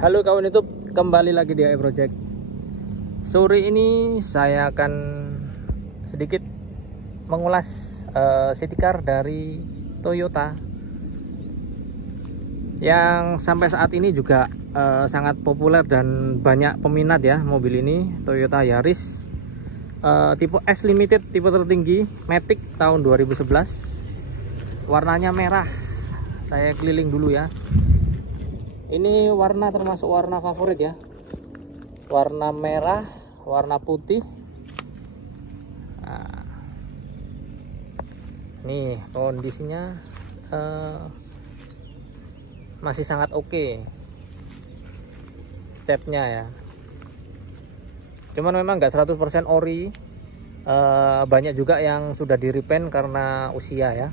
Halo kawan YouTube, kembali lagi di AI Project. Sore ini saya akan sedikit mengulas city car dari Toyota yang sampai saat ini juga sangat populer dan banyak peminat ya. Mobil ini Toyota Yaris tipe S Limited, tipe tertinggi, Matic tahun 2011. Warnanya merah. Saya keliling dulu ya. Ini warna termasuk warna favorit ya, warna merah, warna putih. Nah, nih kondisinya masih sangat oke, catnya ya. Cuman memang nggak 100% ori, banyak juga yang sudah di repaint karena usia ya.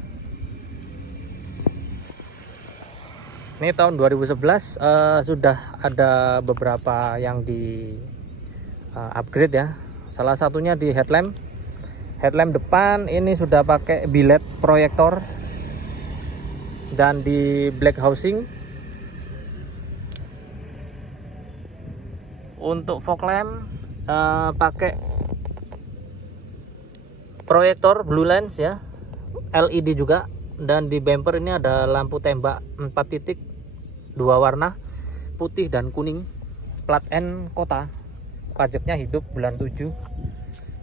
Ini tahun 2011, sudah ada beberapa yang di upgrade ya. Salah satunya di headlamp depan ini sudah pakai biled proyektor, dan di black housing. Untuk fog lamp pakai proyektor blue lens ya, LED juga. Dan di bumper ini ada lampu tembak 4 titik, 2 warna, putih dan kuning, plat N kota. Pajaknya hidup bulan 7,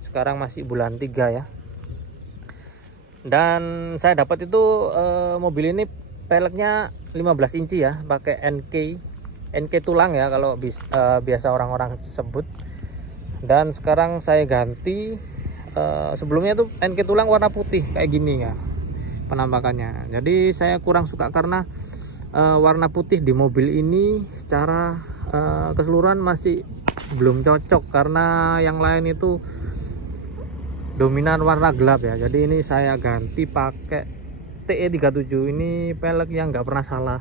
sekarang masih bulan 3 ya. Dan saya dapat itu mobil ini peleknya 15 inci ya, pakai NK tulang ya kalau biasa orang-orang sebut. Dan sekarang saya ganti, sebelumnya tuh NK tulang warna putih kayak gini ya penampakannya. Jadi saya kurang suka karena warna putih di mobil ini secara keseluruhan masih belum cocok, karena yang lain itu dominan warna gelap ya. Jadi ini saya ganti pakai TE37. Ini pelek yang nggak pernah salah.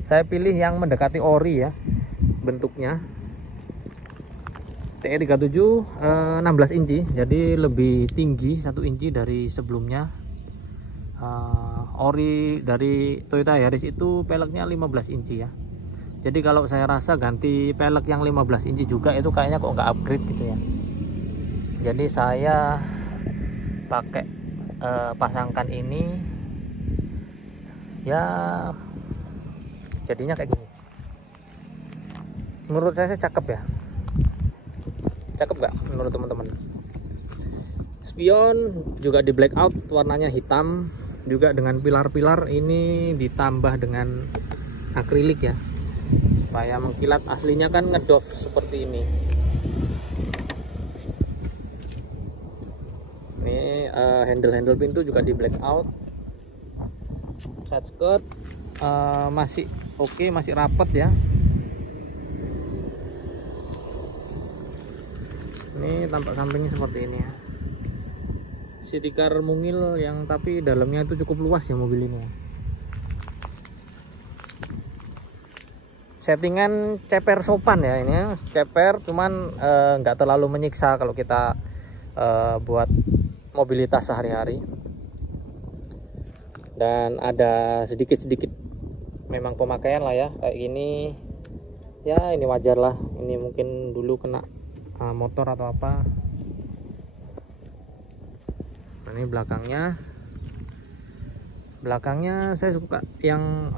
Saya pilih yang mendekati ori ya bentuknya. TE37 16 inci, jadi lebih tinggi 1 inci dari sebelumnya. Ori dari Toyota Yaris itu peleknya 15 inci ya. Jadi kalau saya rasa ganti pelek yang 15 inci juga itu kayaknya kok nggak upgrade gitu ya. Jadi saya pakai pasangkan ini ya, jadinya kayak gini. Menurut saya sih cakep ya. Cakep nggak menurut teman-teman? Spion juga di blackout, warnanya hitam juga dengan pilar-pilar. Ini ditambah dengan akrilik ya supaya mengkilat. Aslinya kan ngedoff seperti ini. Ini handle pintu juga di blackout. Side skirt masih oke, masih rapet ya. Ini tampak sampingnya seperti ini ya. City car mungil yang tapi dalamnya itu cukup luas ya mobil ini. Settingan ceper sopan ya ini, ceper cuman nggak terlalu menyiksa kalau kita buat mobilitas sehari-hari. Dan ada sedikit-sedikit memang pemakaian lah ya, kayak gini ya, ini wajar lah. Ini mungkin dulu kena motor atau apa. Ini belakangnya saya suka yang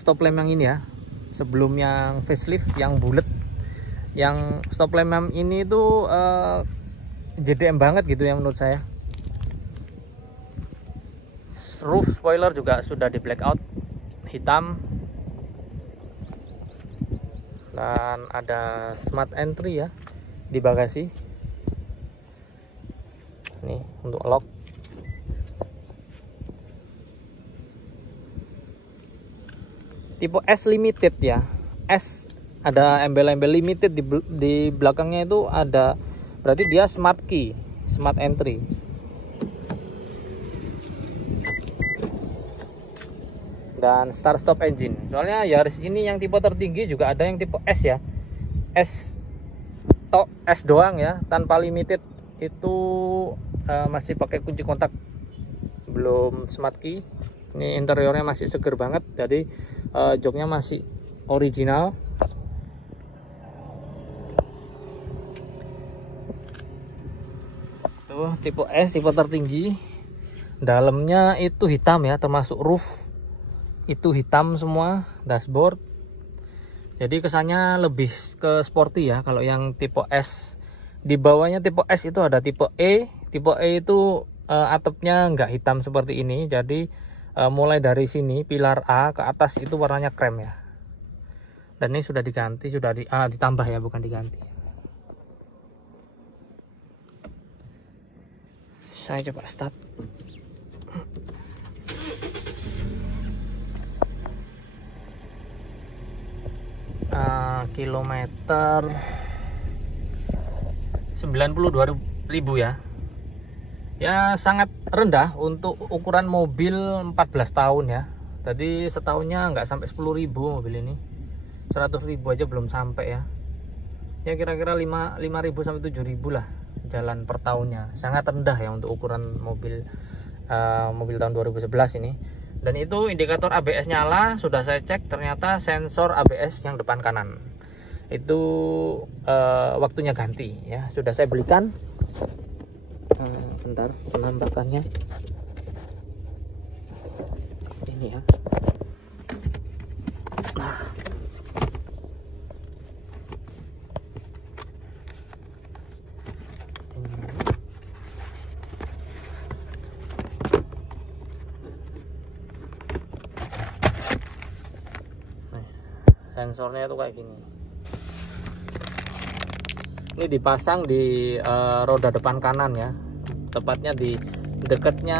stop lamp yang ini ya. Sebelum yang facelift yang bulat, yang stop lamp yang ini tuh JDM banget gitu ya menurut saya. Roof spoiler juga sudah di blackout hitam, dan ada smart entry ya di bagasi. Nih untuk lock. Tipe S Limited ya. S ada embel-embel limited di belakangnya itu ada, berarti dia smart key, smart entry. Dan start stop engine. Soalnya Yaris ini yang tipe tertinggi juga ada yang tipe S ya. S doang ya, tanpa limited. Itu masih pakai kunci kontak, belum smart key. Ini interiornya masih seger banget, jadi joknya masih original. Tuh tipe S, tipe tertinggi. Dalamnya itu hitam ya, termasuk roof itu hitam semua, dashboard. Jadi kesannya lebih ke sporty ya kalau yang tipe S. Di bawahnya tipe S itu ada tipe E. Tipe E itu atapnya nggak hitam seperti ini. Jadi mulai dari sini pilar A ke atas itu warnanya krem ya. Dan ini sudah diganti, sudah ditambah ya, bukan diganti. Saya coba start. Kilometer 92.000 ya. Ya sangat rendah untuk ukuran mobil 14 tahun ya. Tadi setahunnya nggak sampai 10.000 mobil ini. 100.000 aja belum sampai ya. Ya kira-kira 5.000 sampai 7.000 lah jalan per tahunnya. Sangat rendah ya untuk ukuran mobil mobil tahun 2011 ini. Dan itu indikator ABS nyala, sudah saya cek, ternyata sensor ABS yang depan kanan itu waktunya ganti ya. Sudah saya belikan. Bentar penampakannya ini ya. Sensornya tuh kayak gini. Ini dipasang di roda depan kanan ya, tepatnya di dekatnya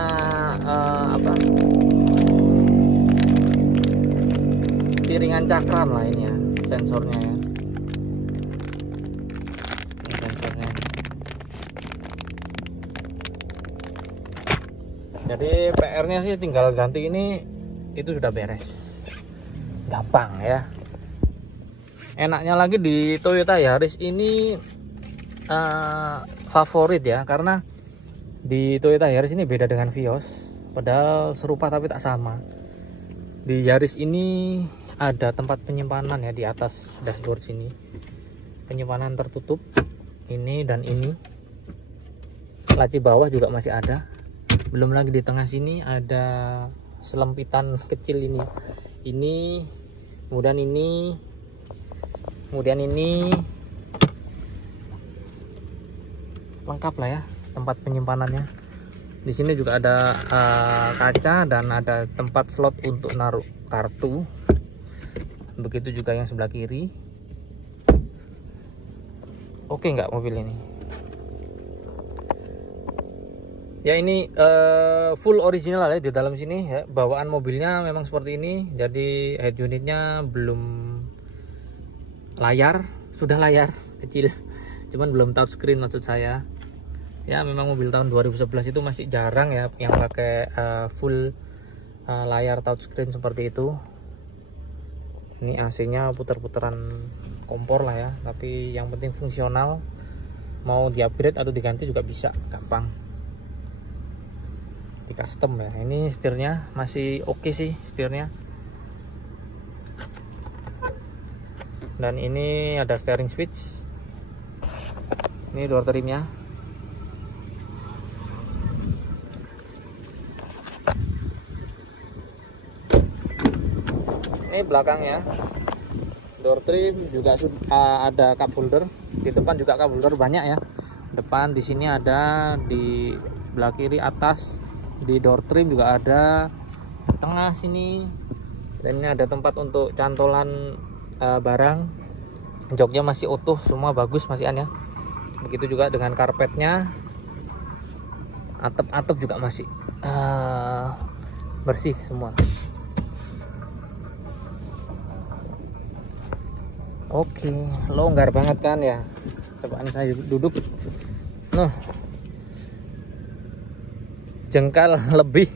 piringan cakram lah ini ya, sensornya ya. Ini sensornya. Jadi PR-nya sih tinggal ganti ini, itu sudah beres, gampang ya. Enaknya lagi di Toyota Yaris ini favorit ya, karena di Toyota Yaris ini beda dengan Vios, padahal serupa tapi tak sama. Di Yaris ini ada tempat penyimpanan ya di atas dashboard sini, penyimpanan tertutup ini dan ini. Laci bawah juga masih ada, belum lagi di tengah sini ada selempitan kecil ini, kemudian ini lengkap lah ya tempat penyimpanannya. Di sini juga ada kaca dan ada tempat slot untuk naruh kartu. Begitu juga yang sebelah kiri. Oke nggak mobil ini? Ya ini full original ya di dalam sini ya. Bawaan mobilnya memang seperti ini. Jadi head unitnya belum layar, sudah layar kecil, cuman belum touchscreen maksud saya. Ya memang mobil tahun 2011 itu masih jarang ya yang pakai full layar touchscreen seperti itu. Ini AC-nya putar-putaran kompor lah ya, tapi yang penting fungsional. Mau di upgrade atau diganti juga bisa, gampang di custom ya. Ini setirnya masih oke sih setirnya. Dan ini ada steering switch. Ini door trimnya. Ini belakangnya. Door trim juga ada cup holder. Di depan juga cup holder banyak ya. Depan di sini ada, di sebelah kiri atas. Di door trim juga ada. Tengah sini. Dan ini ada tempat untuk cantolan barang. Joknya masih utuh, semua bagus masih ya. Begitu juga dengan karpetnya, atap juga masih bersih semua. Oke, longgar banget kan ya. Coba ini saya duduk, nah jengkal lebih,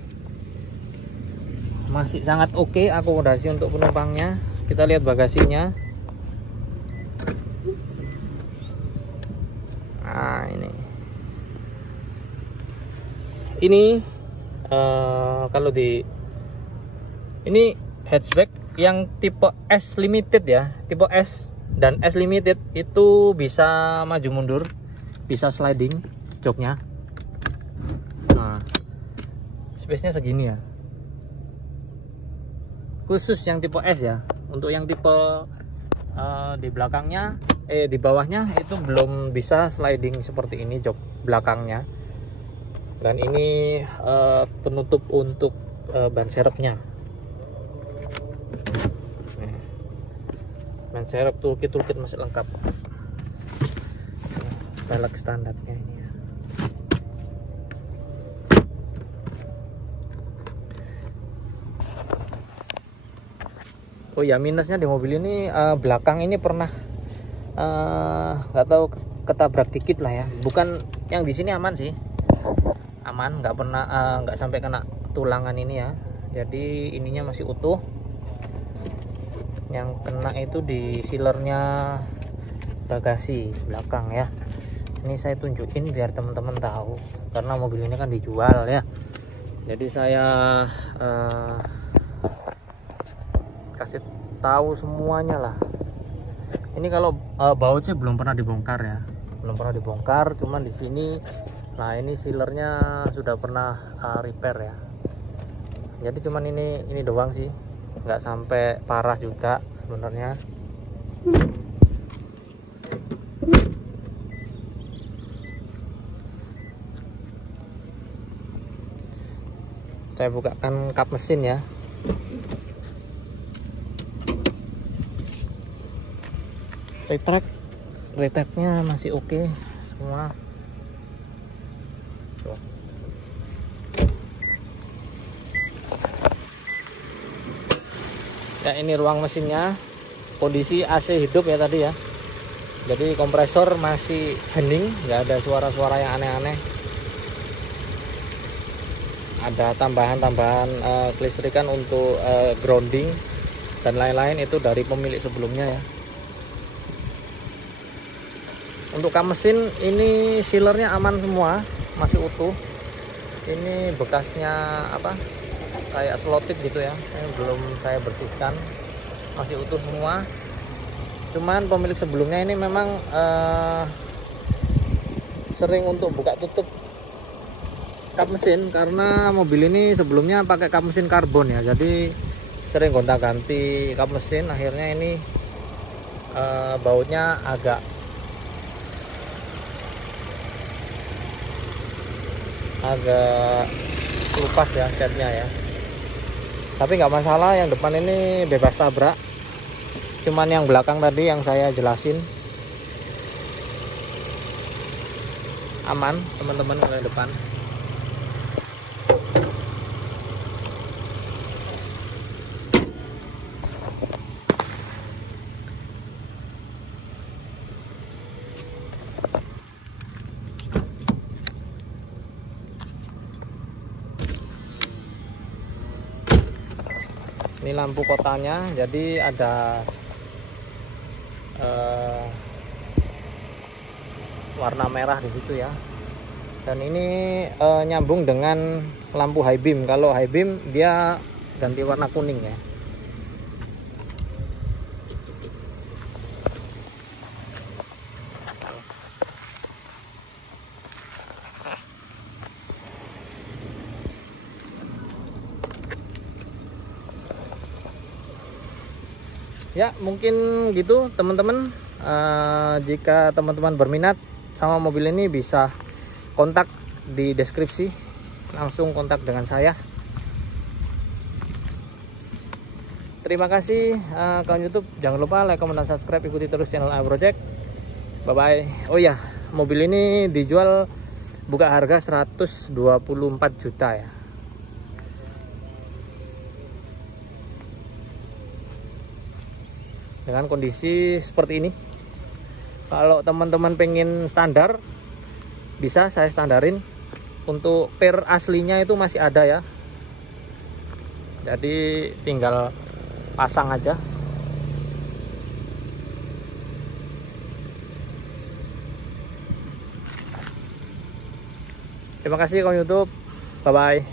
masih sangat oke akomodasi untuk penumpangnya. Kita lihat bagasinya. Nah ini kalau di ini hatchback yang tipe S Limited ya, tipe S dan S Limited itu bisa maju mundur, bisa sliding joknya. Nah, space-nya segini ya. Khusus yang tipe S ya. Untuk yang tipe di belakangnya, di bawahnya itu belum bisa sliding seperti ini jok belakangnya. Dan ini penutup untuk ban serepnya. Ban serep toolkit masih lengkap. Velg standarnya ini ya. Oh ya, minusnya di mobil ini belakang ini pernah nggak tahu ketabrak dikit lah ya. Bukan yang di sini aman sih, aman, nggak pernah nggak sampai kena tulangan ini ya. Jadi ininya masih utuh. Yang kena itu di sealernya bagasi belakang ya. Ini saya tunjukin biar teman-teman tahu, karena mobil ini kan dijual ya. Jadi saya kasih tahu semuanya lah. Ini kalau bautnya belum pernah dibongkar ya, belum pernah dibongkar. Cuman di sini, nah ini sealernya sudah pernah repair ya. Jadi cuman ini doang sih, nggak sampai parah juga sebenarnya. Saya bukakan kap mesin ya. Retract-nya masih oke semua. Tuh. Ya, ini ruang mesinnya, kondisi AC hidup ya tadi ya. Jadi kompresor masih hening, nggak ada suara-suara yang aneh-aneh. Ada tambahan-tambahan kelistrikan untuk grounding dan lain-lain, itu dari pemilik sebelumnya ya. Untuk kap mesin ini sealernya aman semua, masih utuh. Ini bekasnya apa, kayak selotip gitu ya, ini belum saya bersihkan, masih utuh semua. Cuman pemilik sebelumnya ini memang sering untuk buka tutup kap mesin, karena mobil ini sebelumnya pakai kap mesin karbon ya. Jadi sering gonta-ganti kap mesin, akhirnya ini bautnya agak lupas ya catnya ya. Tapi nggak masalah, yang depan ini bebas tabrak. Cuman yang belakang tadi yang saya jelasin aman teman-teman. Kalau yang depan ini lampu kotanya, jadi ada warna merah di situ ya. Dan ini nyambung dengan lampu high beam. Kalau high beam dia ganti warna kuning ya. Ya mungkin gitu teman-teman. Jika teman-teman berminat sama mobil ini, bisa kontak di deskripsi, langsung kontak dengan saya. Terima kasih kawan YouTube, jangan lupa like, comment, dan subscribe. Ikuti terus channel AI Project. Bye bye. Oh ya, mobil ini dijual buka harga 124 juta ya. Dengan kondisi seperti ini. Kalau teman-teman pengen standar, bisa saya standarin. Untuk per aslinya itu masih ada ya, jadi tinggal pasang aja. Terima kasih kawan YouTube, bye bye.